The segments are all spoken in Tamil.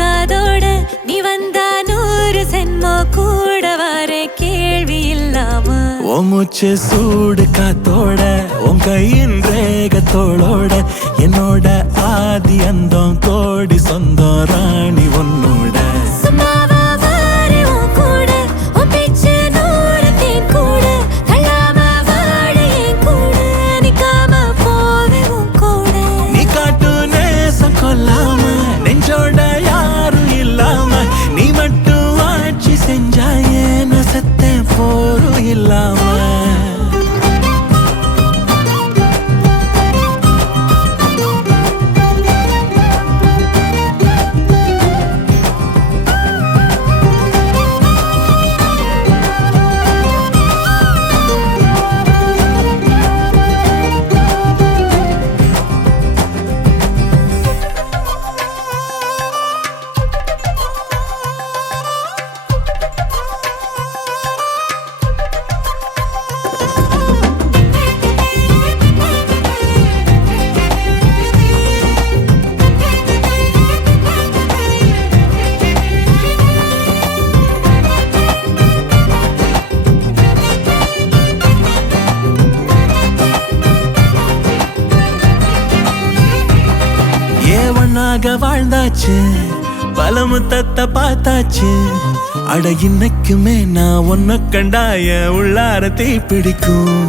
காதோட நீ வந்தா 100 சென்மோ கூட வர கேள்வி இல்லாம உன் மூச்சு சூடு காத்தோட உன் கையின் ரேகத்தோளோட என்னோட ஆதி அந்தம் கோடி சொந்தம் ராணி உன்னோட நெஞ்சோட யாரும் இல்லாம நீ மட்டும் ஆட்சி செஞ்சாயே நசத்தேன் போரும் இல்லாம வாழ்ந்தாச்சு பல முத்தத்தை பார்த்தாச்சு அட இன்னைக்குமே நான் ஒன்ன கண்டாய உள்ளார தீ பிடிக்கும்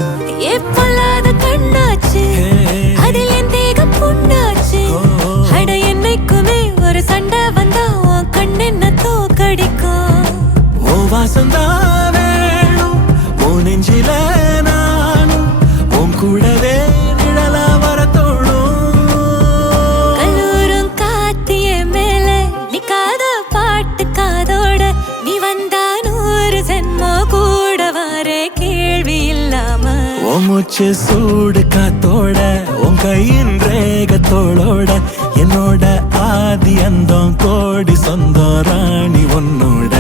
எப்பொல்லாத கண்ணாச்சு அதில் என் தேகம் புண்ணாச்சு அட என்னைக்குமே ஒரு சண்டை வந்தா உன் கண்ணென்ன தோக்கடிக்கும் ஓ வாசந்தா வேணும் ஓ நெஞ்சில நானும் உன் கூடவே நிழலா வர தோணும் மூச்சு சூடு காத்தோட உன் கையின் ரேகத்தோளோட என்னோட ஆதி அந்தம் கோடி சொந்தம் ராணி உன்னோட